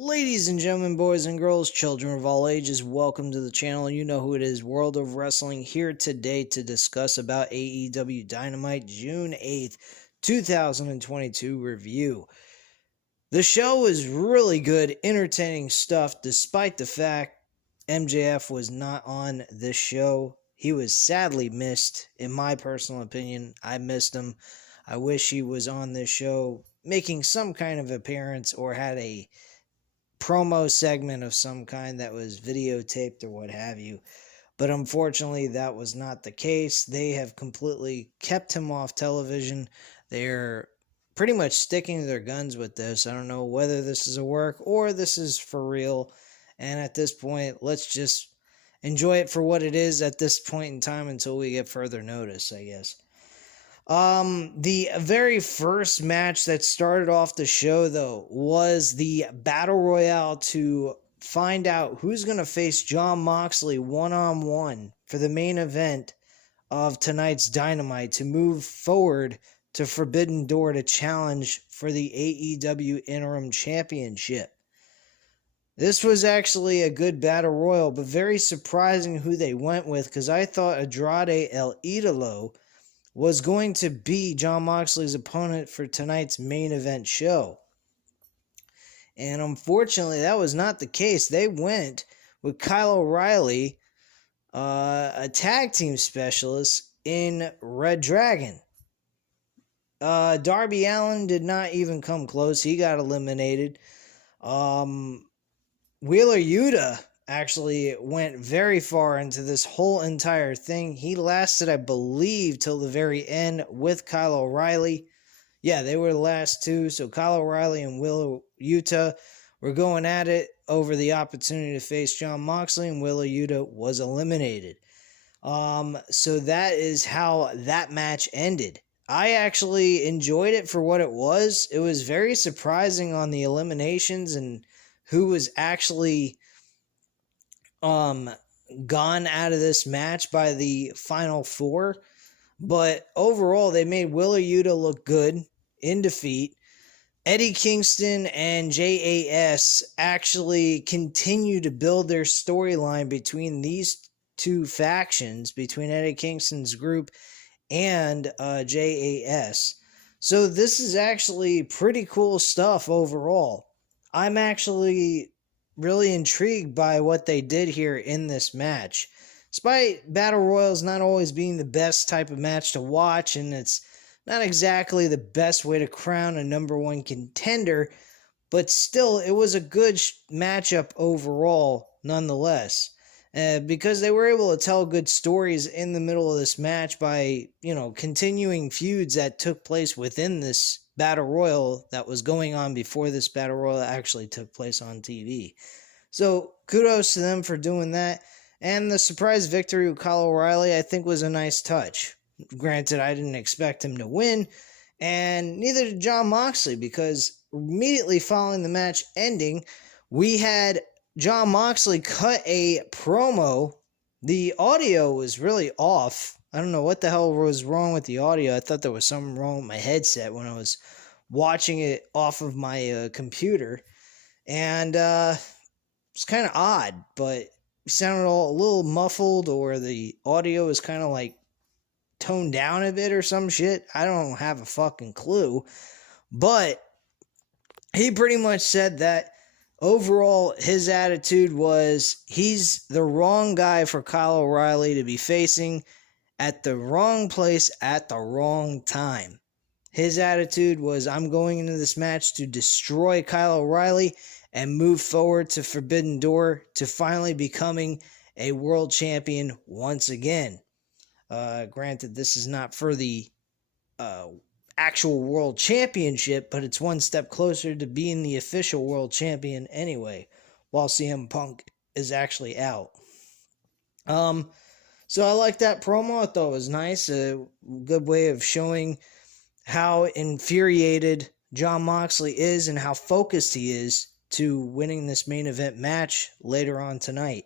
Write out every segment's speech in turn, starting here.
Ladies and gentlemen, boys and girls, children of all ages, welcome to the channel. You know who it is, World of Wrestling, here today to discuss about AEW Dynamite June 8th, 2022 review. The show was really good, entertaining stuff, despite the fact MJF was not on this show. He was sadly missed, in my personal opinion. I missed him. I wish he was on this show, making some kind of appearance or had a promo segment of some kind that was videotaped or what have you. But unfortunately, that was not the case. They have completely kept him off television. They're pretty much sticking to their guns with this. I don't know whether this is a work or this is for real. And at this point, let's just enjoy it for what it is at this point in time until we get further notice, I guess. The very first match that started off the show, though, was the Battle Royale to find out who's going to face Jon Moxley one-on-one for the main event of tonight's Dynamite to move forward to Forbidden Door to challenge for the AEW Interim Championship. This was actually a good Battle Royal, but very surprising who they went with, because I thought Andrade El Idolo was going to be Jon Moxley's opponent for tonight's main event show. And unfortunately, that was not the case. They went with Kyle O'Reilly, a tag team specialist in Red Dragon. Darby Allin did not even come close. He got eliminated. Wheeler Yuta actually went very far into this whole entire thing. He lasted, I believe, till the very end with Kyle O'Reilly. Yeah, they were the last two. So Kyle O'Reilly and Wheeler Yuta were going at it over the opportunity to face Jon Moxley, and Wheeler Yuta was eliminated. So that is how that match ended. I actually enjoyed it for what it was. It was very surprising on the eliminations and who was actually gone out of this match by the final four. But overall, they made Wheeler Yuta look good in defeat. Eddie Kingston and JAS actually continue to build their storyline between these two factions, between Eddie Kingston's group and JAS. So this is actually pretty cool stuff overall. I'm actually really intrigued by what they did here in this match. Despite Battle Royals not always being the best type of match to watch, and it's not exactly the best way to crown a number one contender, but still, it was a good matchup overall nonetheless. Because they were able to tell good stories in the middle of this match by, continuing feuds that took place within this Battle Royal that was going on before this Battle Royal actually took place on TV. So kudos to them for doing that. And the surprise victory with Kyle O'Reilly, I think, was a nice touch. Granted, I didn't expect him to win, and neither did Jon Moxley, because immediately following the match ending, we had Jon Moxley cut a promo. The audio was really off. I don't know what the hell was wrong with the audio. I thought there was something wrong with my headset when I was watching it off of my computer. And it's kind of odd, but it sounded a little muffled, or the audio was kind of like toned down a bit or some shit. I don't have a fucking clue. But he pretty much said that overall, his attitude was he's the wrong guy for Kyle O'Reilly to be facing at the wrong place at the wrong time. His attitude was, I'm going into this match to destroy Kyle O'Reilly and move forward to Forbidden Door to finally becoming a world champion once again. Granted, this is not for the actual world championship, but it's one step closer to being the official world champion anyway, while CM Punk is actually out. So I like that promo. I thought it was nice. A good way of showing how infuriated Jon Moxley is and how focused he is to winning this main event match later on tonight.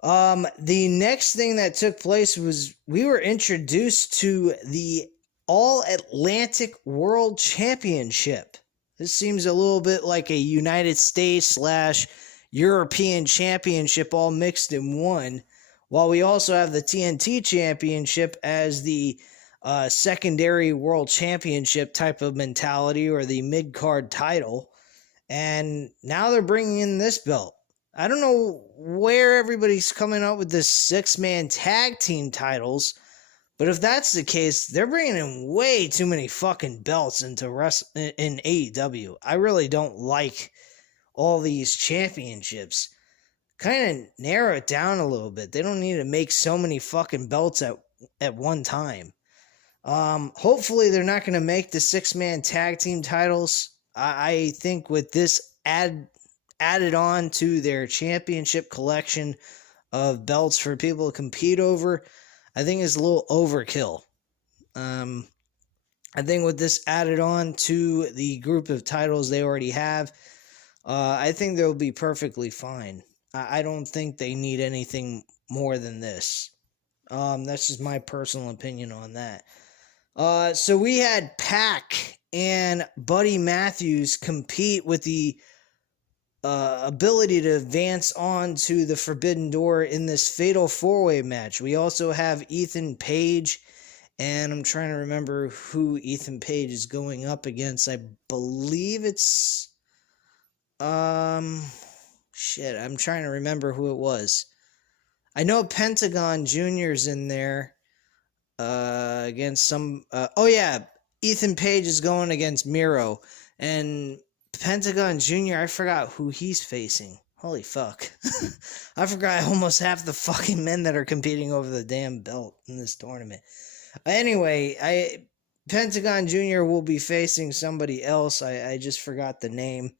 The next thing that took place was we were introduced to the All Atlantic World Championship. This seems a little bit like a United States / European Championship all mixed in one, while we also have the TNT Championship as the secondary World Championship type of mentality, or the mid-card title. And now they're bringing in this belt. I don't know where everybody's coming up with this 6-man tag team titles, but if that's the case, they're bringing in way too many fucking belts in AEW. I really don't like all these championships. Kind of narrow it down a little bit. They don't need to make so many fucking belts at one time. Hopefully they're not going to make the 6-man tag team titles. I think with this added on to their championship collection of belts for people to compete over, I think it's a little overkill. I think with this added on to the group of titles they already have, I think they'll be perfectly fine. I don't think they need anything more than this. That's just my personal opinion on that. So we had Pac and Buddy Matthews compete with the ability to advance on to the Forbidden Door in this Fatal 4-Way match. We also have Ethan Page, and I'm trying to remember who Ethan Page is going up against. I believe it's... Shit, I'm trying to remember who it was. I know Pentagon Jr.'s in there against some... Ethan Page is going against Miro. And Pentagon Jr., I forgot who he's facing. Holy fuck. I forgot almost half the fucking men that are competing over the damn belt in this tournament. Anyway, Pentagon Jr. will be facing somebody else. I just forgot the name.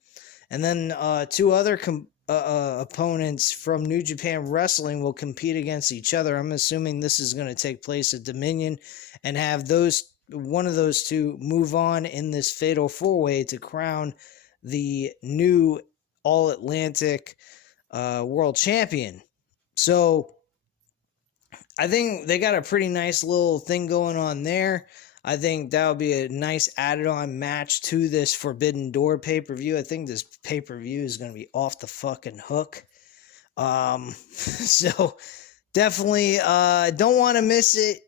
And then 2 other opponents from New Japan Wrestling will compete against each other. I'm assuming this is going to take place at Dominion and have one of those 2 move on in this Fatal 4-Way to crown the new All-Atlantic World Champion. So I think they got a pretty nice little thing going on there. I think that would be a nice added-on match to this Forbidden Door pay-per-view. I think this pay-per-view is going to be off the fucking hook. So definitely don't want to miss it.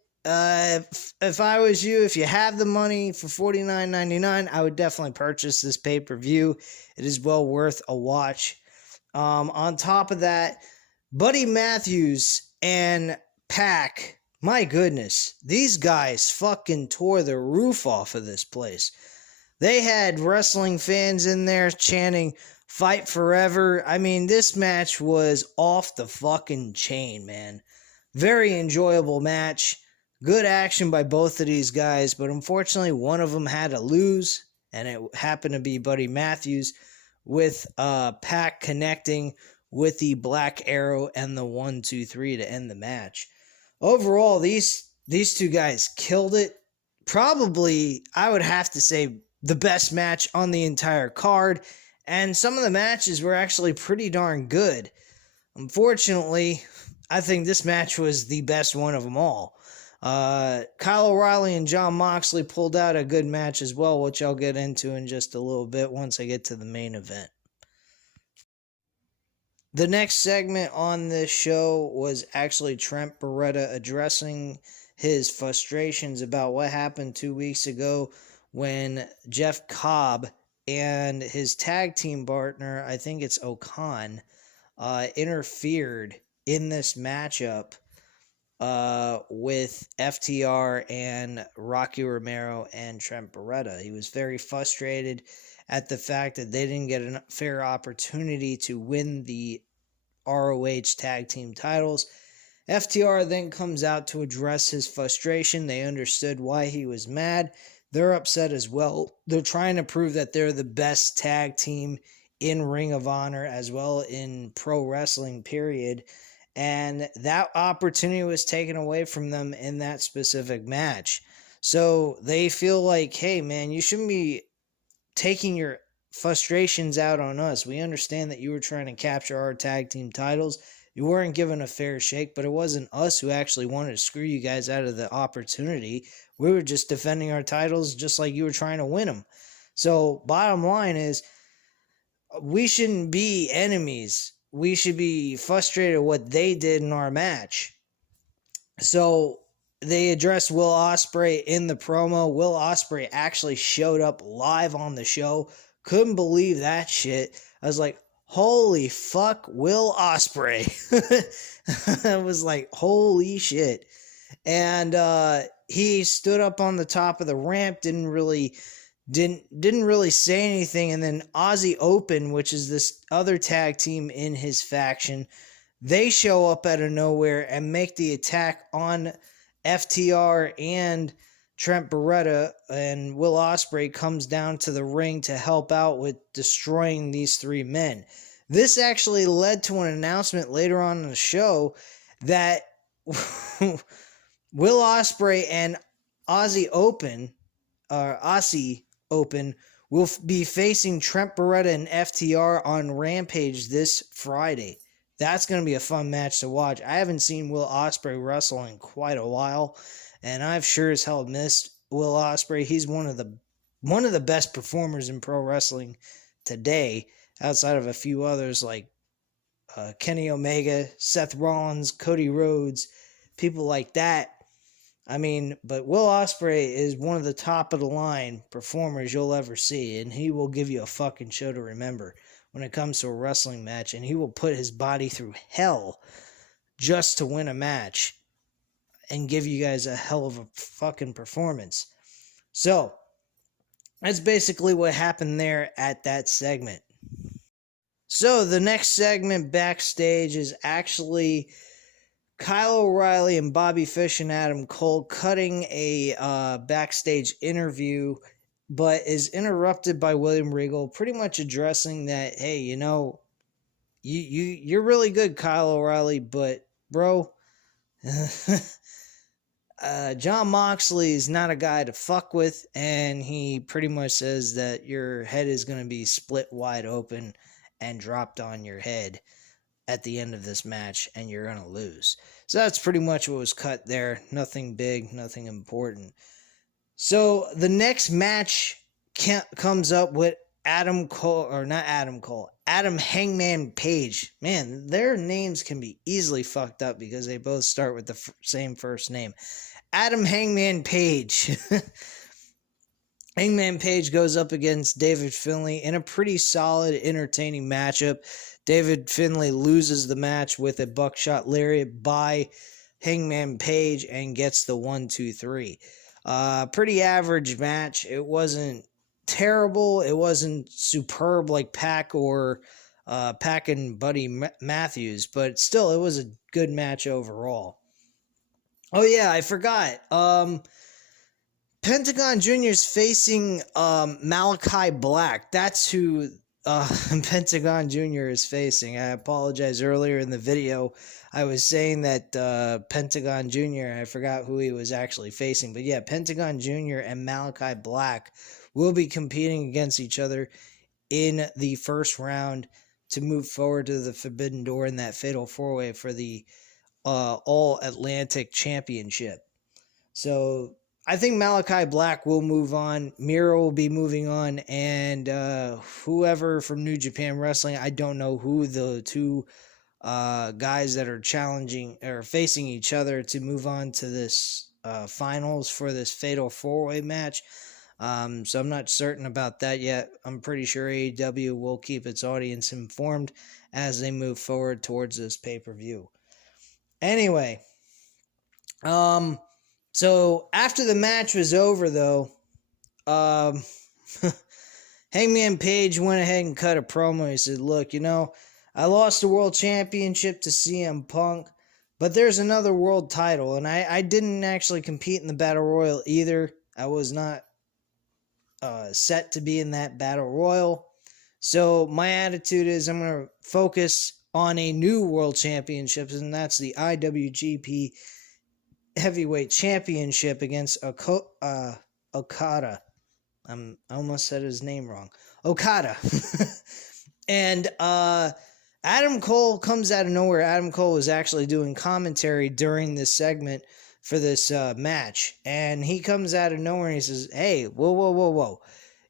If I was you, if you have the money for $49.99, I would definitely purchase this pay-per-view. It is well worth a watch. On top of that, Buddy Matthews and Pac, my goodness, these guys fucking tore the roof off of this place. They had wrestling fans in there chanting, "Fight forever." I mean, this match was off the fucking chain, man. Very enjoyable match. Good action by both of these guys, but unfortunately one of them had to lose, and it happened to be Buddy Matthews, with Pac connecting with the Black Arrow and the 1-2-3 to end the match. Overall, these 2 guys killed it. Probably, I would have to say, the best match on the entire card, and some of the matches were actually pretty darn good. Unfortunately, I think this match was the best one of them all. Kyle O'Reilly and Jon Moxley pulled out a good match as well, which I'll get into in just a little bit once I get to the main event. The next segment on this show was actually Trent Beretta addressing his frustrations about what happened 2 weeks ago when Jeff Cobb and his tag team partner, I think it's Okan, interfered in this matchup with FTR and Rocky Romero and Trent Beretta. He was very frustrated at the fact that they didn't get a fair opportunity to win the ROH tag team titles. FTR then comes out to address his frustration. They understood why he was mad. They're upset as well. They're trying to prove that they're the best tag team in Ring of Honor as well in pro wrestling, period. And that opportunity was taken away from them in that specific match. So they feel like, hey, man, you shouldn't be taking your frustrations out on us. We understand that you were trying to capture our tag team titles. You weren't given a fair shake, but it wasn't us who actually wanted to screw you guys out of the opportunity. We were just defending our titles just like you were trying to win them. So bottom line is, we shouldn't be enemies. We should be frustrated at what they did in our match. So they addressed Will Ospreay in the promo. Will Ospreay actually showed up live on the show. Couldn't believe that shit. I was like, holy fuck, Will Ospreay. I was like, holy shit. And he stood up on the top of the ramp, didn't really say anything. And then Aussie Open, which is this other tag team in his faction, they show up out of nowhere and make the attack on FTR and Trent Beretta, and Will Ospreay comes down to the ring to help out with destroying these three men. This actually led to an announcement later on in the show that Will Ospreay and Aussie Open will be facing Trent Beretta and FTR on Rampage this Friday. That's going to be a fun match to watch. I haven't seen Will Ospreay wrestle in quite a while, and I've sure as hell missed Will Ospreay. He's one of the best performers in pro wrestling today, outside of a few others like Kenny Omega, Seth Rollins, Cody Rhodes, people like that. I mean, but Will Ospreay is one of the top of the line performers you'll ever see, and he will give you a fucking show to remember when it comes to a wrestling match, and he will put his body through hell just to win a match and give you guys a hell of a fucking performance. So, that's basically what happened there at that segment. So, the next segment backstage is actually Kyle O'Reilly and Bobby Fish and Adam Cole cutting a backstage interview, but is interrupted by William Regal, pretty much addressing that, hey, you know, you're really good, Kyle O'Reilly, but bro, Jon Moxley is not a guy to fuck with, and he pretty much says that your head is going to be split wide open and dropped on your head at the end of this match, and you're going to lose. So that's pretty much what was cut there. Nothing big, nothing important. So the next match comes up with Adam Hangman Page. Man, their names can be easily fucked up because they both start with the same first name. Adam Hangman Page. Hangman Page goes up against David Finlay in a pretty solid, entertaining matchup. David Finlay loses the match with a buckshot lariat by Hangman Page and gets the 1-2-3. Pretty average match. It wasn't terrible. It wasn't superb like Pac or Pac and Buddy Matthews, but still, it was a good match overall. Oh yeah, I forgot. Pentagon Jr. is facing Malachi Black. That's who Pentagon Jr. is facing. I apologize, earlier in the video I was saying that Pentagon Jr., I forgot who he was actually facing. But yeah, Pentagon Jr. and Malachi Black will be competing against each other in the first round to move forward to the Forbidden Door in that Fatal 4-Way for the All-Atlantic Championship. So I think Malachi Black will move on. Miro will be moving on. And whoever from New Japan Wrestling, I don't know who the two guys that are challenging or facing each other to move on to this finals for this Fatal 4-Way match. So I'm not certain about that yet. I'm pretty sure AEW will keep its audience informed as they move forward towards this pay-per-view. Anyway, so after the match was over, though, Hangman Page went ahead and cut a promo. He said, look, you know, I lost the world championship to CM Punk, but there's another world title, and I didn't actually compete in the Battle Royal either. I was not set to be in that Battle Royal. So my attitude is I'm going to focus on a new world championship, and that's the IWGP Heavyweight Championship against Okada. I almost said his name wrong. Okada. And Adam Cole comes out of nowhere. Adam Cole was actually doing commentary during this segment for this match. And he comes out of nowhere and he says, hey, whoa.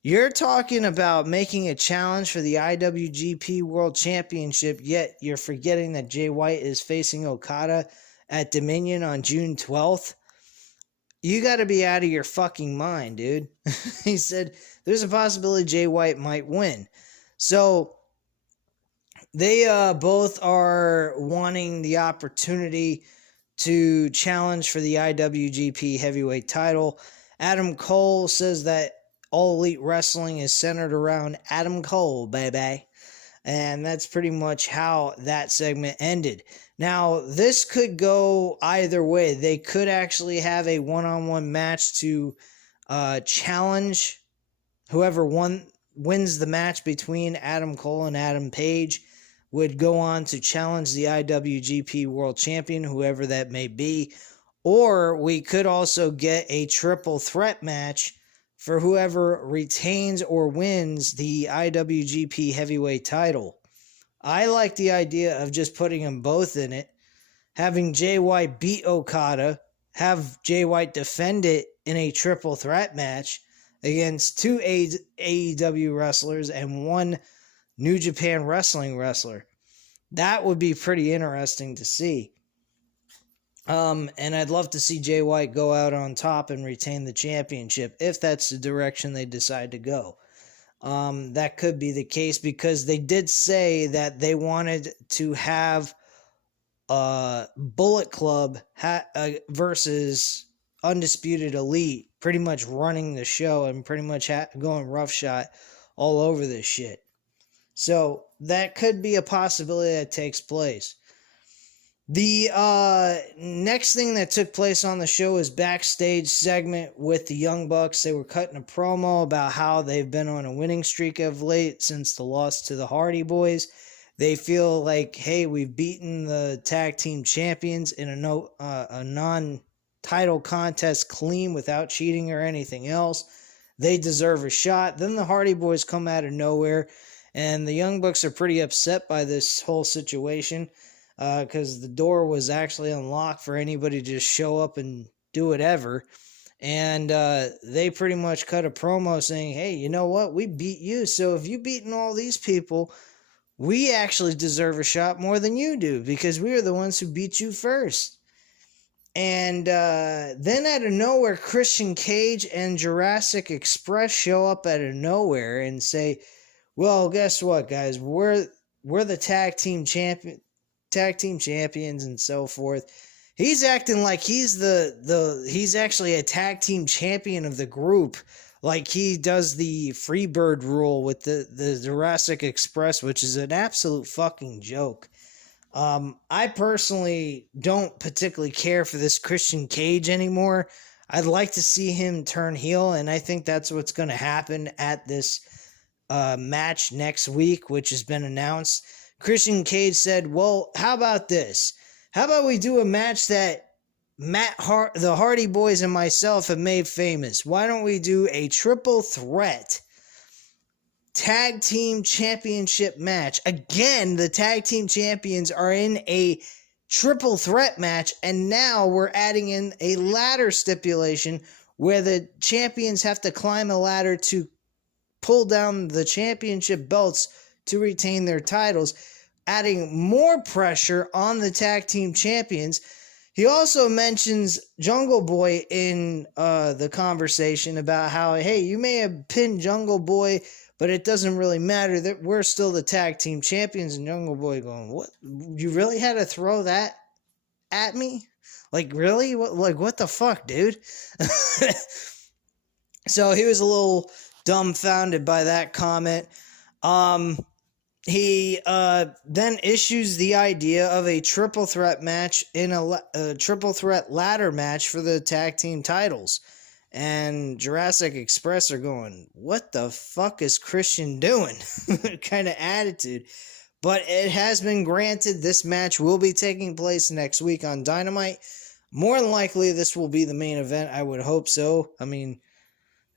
You're talking about making a challenge for the IWGP World Championship, yet you're forgetting that Jay White is facing Okada at Dominion on June 12th. You got to be out of your fucking mind, dude. He said there's a possibility Jay White might win. So they both are wanting the opportunity to challenge for the IWGP Heavyweight title. Adam Cole says that All Elite Wrestling is centered around Adam Cole, baby. And that's pretty much how that segment ended. Now, this could go either way. They could actually have a one-on-one match to challenge whoever wins the match between Adam Cole and Adam Page would go on to challenge the IWGP World Champion, whoever that may be. Or we could also get a triple threat match for whoever retains or wins the IWGP Heavyweight title. I like the idea of just putting them both in it, having Jay White beat Okada, have Jay White defend it in a triple threat match against two AEW wrestlers and one New Japan Wrestling wrestler. That would be pretty interesting to see. And I'd love to see Jay White go out on top and retain the championship if that's the direction they decide to go. That could be the case because they did say that they wanted to have Bullet Club versus Undisputed Elite pretty much running the show and pretty much going roughshod all over this shit. So that could be a possibility that takes place. The next thing that took place on the show is Backstage Segment with the Young Bucks. They were cutting a promo about how they've been on a winning streak of late since the loss to the Hardy Boys. They feel like, hey, we've beaten the tag team champions in a non-title contest clean without cheating or anything else. They deserve a shot. Then the Hardy Boys come out of nowhere, and the Young Bucks are pretty upset by this whole situation. Because the door was actually unlocked for anybody to just show up and do whatever. And they pretty much cut a promo saying, hey, you know what? We beat you. So if you've beaten all these people, we actually deserve a shot more than you do because we are the ones who beat you first. And then out of nowhere, Christian Cage and Jurassic Express show up out of nowhere and say, well, guess what, guys? We're the tag team champions and so forth. He's acting like he's he's actually a tag team champion of the group, like he does the Freebird rule with the Jurassic Express, which is an absolute fucking joke. I personally don't particularly care for this Christian Cage anymore. I'd like to see him turn heel, and I think that's what's going to happen at this match next week, which has been announced. Christian Cage said, well, how about this? How about we do a match that the Hardy Boys and myself have made famous? Why don't we do a triple threat tag team championship match? Again, the tag team champions are in a triple threat match, and now we're adding in a ladder stipulation where the champions have to climb a ladder to pull down the championship belts to retain their titles, adding more pressure on the tag team champions. He also mentions Jungle Boy in the conversation about how, hey, you may have pinned Jungle Boy, but it doesn't really matter, that we're still the tag team champions. And Jungle Boy going, what? You really had to throw that at me? Like, really? What the fuck, dude? So he was a little dumbfounded by that comment. He then issues the idea of a triple threat match in a triple threat ladder match for the tag team titles. And Jurassic Express are going, what the fuck is Christian doing? Kind of attitude. But it has been granted. This match will be taking place next week on Dynamite. More than likely, this will be the main event. I would hope so. I mean,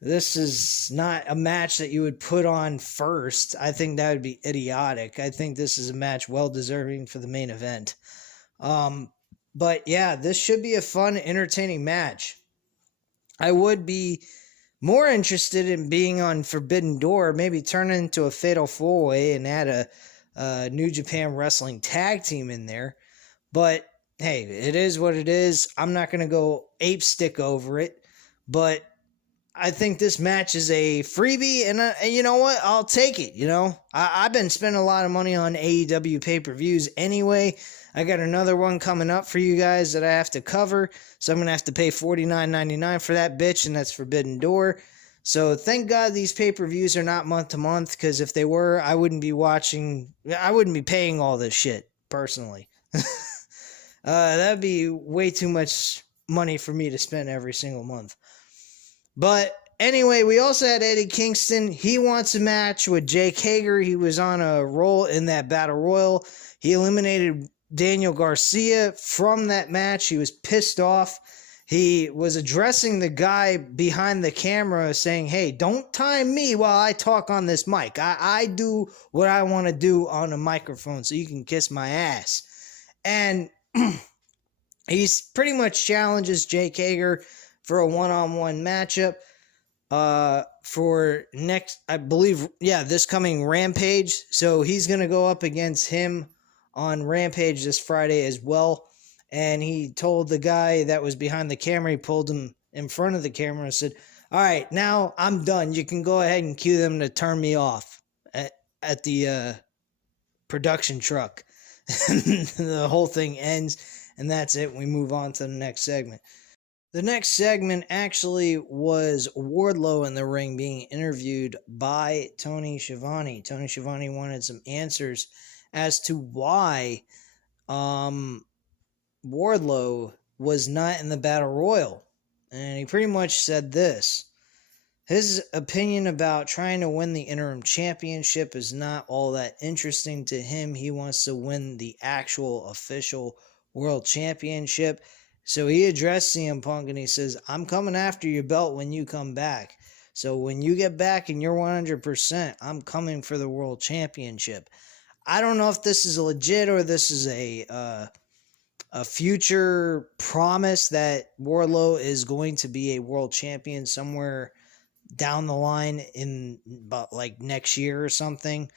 this is not a match that you would put on first. I think that would be idiotic. I think this is a match well deserving for the main event. But yeah, this should be a fun, entertaining match. I would be more interested in being on Forbidden Door, maybe turn it into a Fatal 4-Way and add a New Japan Wrestling tag team in there. But hey, it is what it is. I'm not going to go ape stick over it. But I think this match is a freebie, and you know what? I'll take it. I've been spending a lot of money on AEW pay-per-views anyway. I got another one coming up for you guys that I have to cover, so I'm going to have to pay $49.99 for that bitch, and that's Forbidden Door. So thank God these pay-per-views are not month to month, because if they were, I wouldn't be paying all this shit, personally. That'd be way too much money for me to spend every single month. But anyway, we also had Eddie Kingston. He wants a match with Jake Hager. He was on a roll in that Battle Royal. He eliminated Daniel Garcia from that match. He was pissed off. He was addressing the guy behind the camera saying, hey, don't time me while I talk on this mic. I do what I want to do on a microphone, so you can kiss my ass. And he's pretty much challenges Jake Hager for a one-on-one matchup for next, I believe, this coming Rampage. So he's going to go up against him on Rampage this Friday as well. And he told the guy that was behind the camera, he pulled him in front of the camera and said, all right, now I'm done. You can go ahead and cue them to turn me off at the production truck. The whole thing ends, and that's it. We move on to the next segment. The next segment actually was Wardlow in the ring being interviewed by Tony Schiavone. Tony Schiavone wanted some answers as to why Wardlow was not in the Battle Royal. And he pretty much said this. His opinion about trying to win the interim championship is not all that interesting to him. He wants to win the actual official world championship. So he addressed CM Punk and he says, I'm coming after your belt when you come back. So when you get back and you're 100%, I'm coming for the world championship. I don't know if this is legit or this is a future promise that Wardlow is going to be a world champion somewhere down the line in about like next year or something.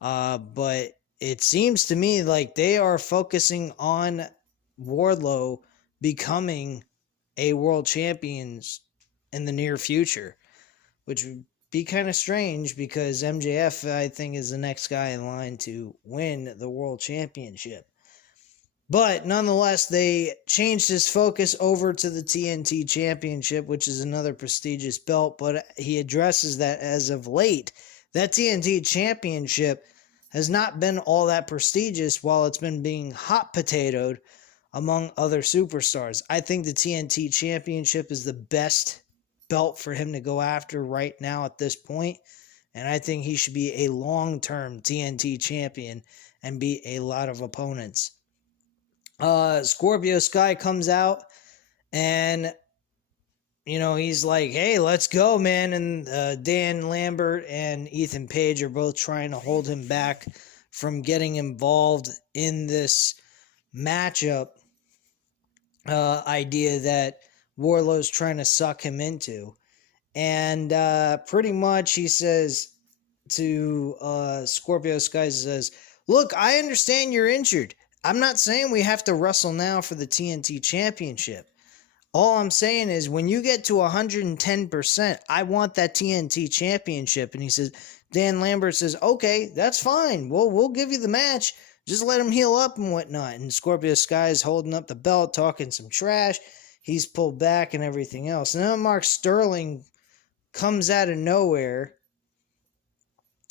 But it seems to me like they are focusing on Wardlow becoming a world champion in the near future, which would be kind of strange because MJF, I think, is the next guy in line to win the world championship. But nonetheless, they changed his focus over to the TNT Championship, which is another prestigious belt, but he addresses that as of late, that TNT Championship has not been all that prestigious while it's been being hot potatoed among other superstars. I think the TNT Championship is the best belt for him to go after right now at this point, and I think he should be a long-term TNT champion and beat a lot of opponents. Scorpio Sky comes out and, he's like, hey, let's go, man. And Dan Lambert and Ethan Page are both trying to hold him back from getting involved in this matchup idea that Wardlow's trying to suck him into. And pretty much he says to Scorpio Sky, says, look, I understand you're injured. I'm not saying we have to wrestle now for the TNT Championship. All I'm saying is when you get to 110%, I want that TNT Championship. And he says, Dan Lambert says, okay, that's fine. We'll give you the match. Just let him heal up and whatnot. And Scorpio Sky is holding up the belt, talking some trash. He's pulled back and everything else. And then Mark Sterling comes out of nowhere.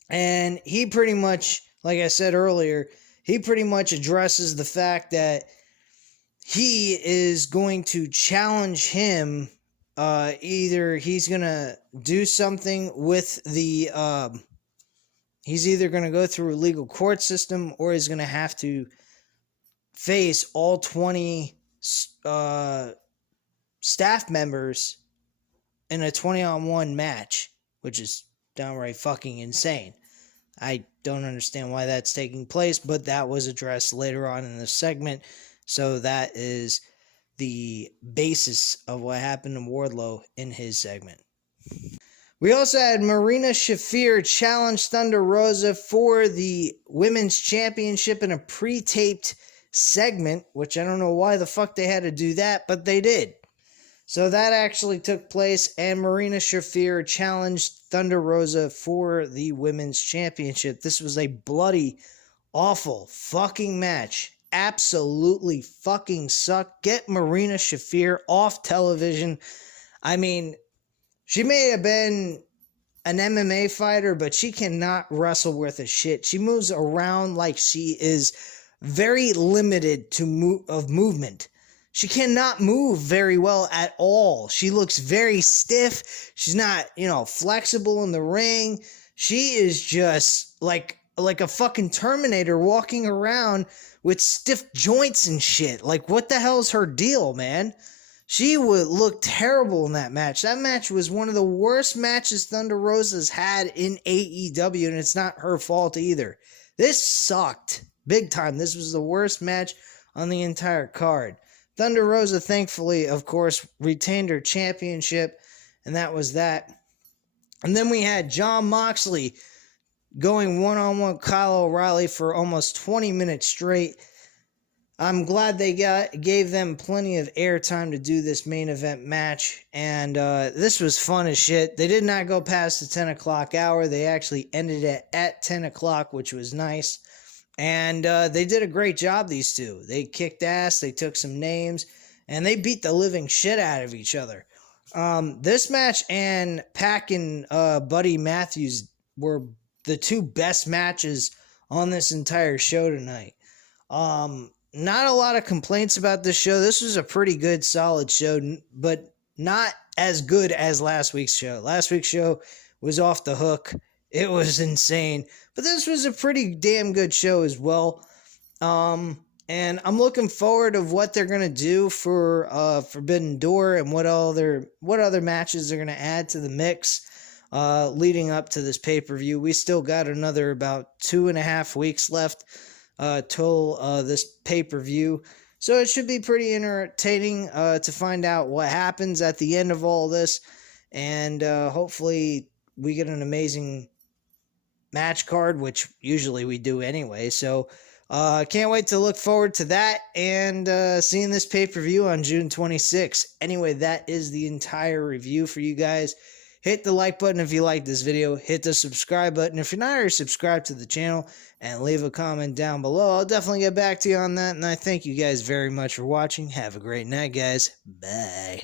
And he pretty much, like I said earlier, he pretty much addresses the fact that he is going to challenge him. Either he's going to do something with the... he's either going to go through a legal court system or he's going to have to face all 20 staff members in a 20-on-1 match, which is downright fucking insane. I don't understand why that's taking place, but that was addressed later on in the segment. So that is the basis of what happened to Wardlow in his segment. We also had Marina Shafir challenge Thunder Rosa for the Women's Championship in a pre-taped segment, which I don't know why the fuck they had to do that, but they did. So that actually took place, and Marina Shafir challenged Thunder Rosa for the Women's Championship. This was a bloody, awful fucking match. Absolutely fucking sucked. Get Marina Shafir off television. I mean, she may have been an MMA fighter, but she cannot wrestle worth a shit. She moves around like she is very limited to movement. She cannot move very well at all. She looks very stiff. She's not, flexible in the ring. She is just like a fucking Terminator walking around with stiff joints and shit. Like, what the hell's her deal, man? She would look terrible in that match. That match was one of the worst matches Thunder Rosa's had in AEW, and it's not her fault either. This sucked big time. This was the worst match on the entire card. Thunder Rosa, thankfully, of course, retained her championship, and that was that. And then we had Jon Moxley going one-on-one with Kyle O'Reilly for almost 20 minutes straight. I'm glad they gave them plenty of airtime to do this main event match, and this was fun as shit. They did not go past the 10 o'clock hour. They actually ended it at 10 o'clock, which was nice, and they did a great job, these two. They kicked ass, they took some names, and they beat the living shit out of each other. This match and Pac and Buddy Matthews were the two best matches on this entire show tonight. Not a lot of complaints about this show. This was a pretty good, solid show, but not as good as last week's show. Last week's show was off the hook. It was insane. But this was a pretty damn good show as well. And I'm looking forward to what they're going to do for Forbidden Door and what other matches they're going to add to the mix leading up to this pay-per-view. We still got another about 2.5 weeks left till this pay-per-view. So it should be pretty entertaining to find out what happens at the end of all this. And hopefully we get an amazing match card, which usually we do anyway. So can't wait to look forward to that and seeing this pay-per-view on June 26th. Anyway, that is the entire review for you guys. Hit the like button if you like this video. Hit the subscribe button if you're not already subscribed to the channel. And leave a comment down below. I'll definitely get back to you on that. And I thank you guys very much for watching. Have a great night, guys. Bye.